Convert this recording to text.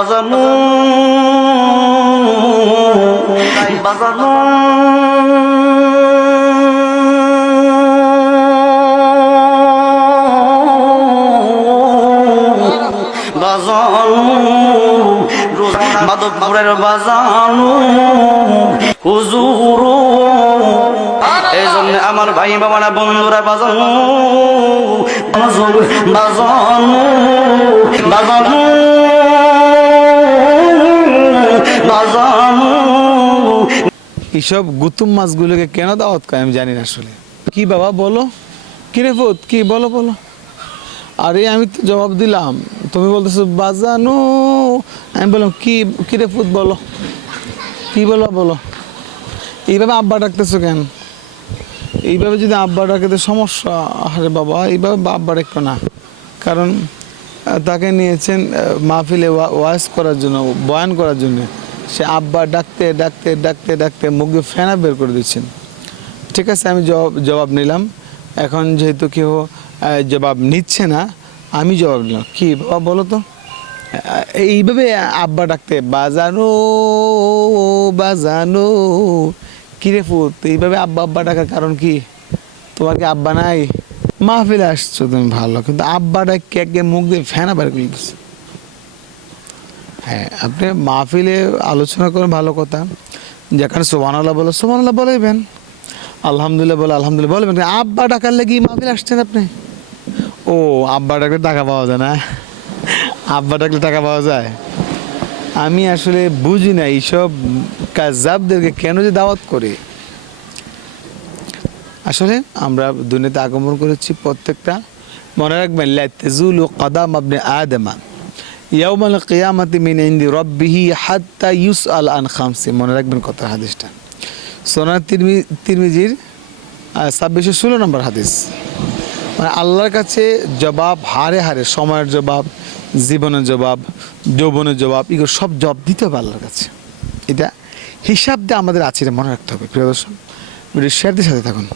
বাজানো। বাজানো। বাজানো। মাধবপুরের বাজানো। হুজুর এই জন্য আমার ভাই বাবারা বন্ধুরা বাজানো বাজানো। বাজানো। বাজানো। এইসব গুতুম মাছগুলোকে কেন দাওয়াত করে আমি জানি না আসলে। কি বাবা, বলো। কি রে ফুত কি? বলো বলো। আরে আমি তো জবাব দিলাম। তুমি বলতেছো, বাজানো। আমি বললাম, কি কি রে ফুত বলো। কি বলো বলো। এইভাবে আব্বা ডাকতেছো কেন? এইভাবে যদি আব্বা ডাকে তো সমস্যা। আরে বাবা, এইভাবে আব্বা ডাকবে না। কারণ তাকে নিয়েছেন মাহফিলে ওয়া- ওয়াজ করার জন্য, বয়ান করার জন্য। সে আব্বা ডাকতে ডাকতে ডাকতে ডাকতে মুখ ফেনা বের করে দিচ্ছেন। ঠিক আছে, আমি জবাব জবাব নিলাম। এখন যেহেতু কেউ জবাব নিচ্ছে না, আমি জবাব নিলাম। কি, বাবা, বলো তো। এইভাবে আব্বা ডাকতে, বাজানো বাজানো। কিরে ফুত এইভাবে আব্বা আব্বা ডাকার কারণ কি? তোমার কি আব্বা নাই? মাহফিলে আসছো তুমি ভালো, কিন্তু আব্বাটা কে মুখ দিয়ে ফেনা বের করে দিচ্ছে। হ্যাঁ আপনি মাহফিলে আলোচনা করেন, ভালো কথা। যেখানে সোমান আল্লাহ বলো সোমান আল্লাহ বলেবেন আলহামদুলিল্লাহ বলে, আলহামদুলিল্লাহ বলবেন আব্বা ডাকার লেগে মাহফিলে আসছেন আপনি? ও, আব্বা ডাকলে টাকা পাওয়া যায় না? আব্বা ডাকলে টাকা পাওয়া যায়? আমি আসলে বুঝি না এইসব কাজাবদেরকে কেন যে দাওয়াত করে। আসলে আমরা দুনিয়াতে আগমন করেছি প্রত্যেকটা। মনে রাখবেন লাতেজুল কদাম আপনি আদমা। ইয়াউমাল কিয়ামাতি মিন ইনদি রব্বিহি হাত্তা ইউসআল আন খামসি। মনে রাখবেন কথা হাদিসটা। সোনার তিরমি, তিরমিজির ছাব্বিশশো ষোলো নম্বর হাদিস। মানে আল্লাহর কাছে জবাব হারে হারে, সময়ের জবাব, জীবনের জবাব, যৌবনের জবাব, এগুলো সব জবাব দিতে হবে আল্লাহর কাছে। এটা হিসাব দিয়ে আমাদের আছে মনে রাখতে হবে। প্রিয় দর্শক ভিডিও শেয়ার দিয়ে সাথে থাকুন।